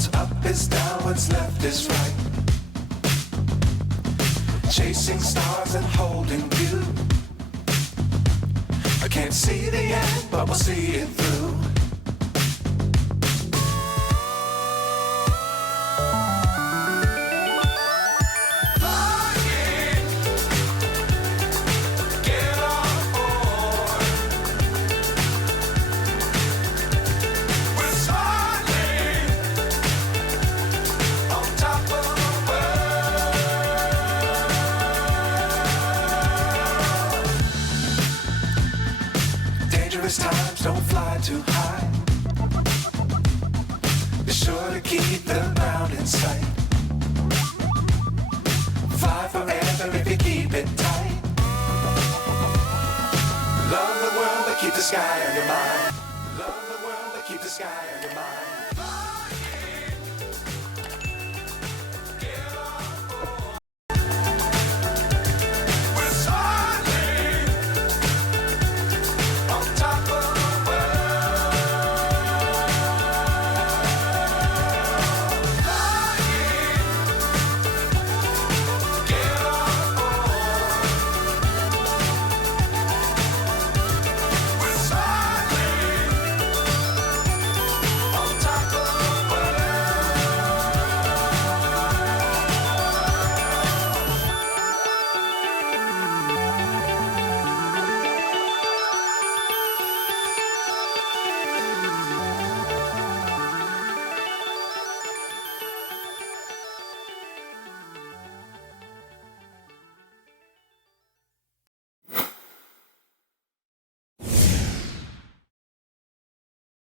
What's up is down, what's left is right. Chasing stars and holding you. I can't see the end, but we'll see it through. Times don't fly too high. Be sure to keep the ground in sight. Fly forever if you keep it tight. Love the world, but keep the sky on your mind. Love the world, but keep the sky on your mind.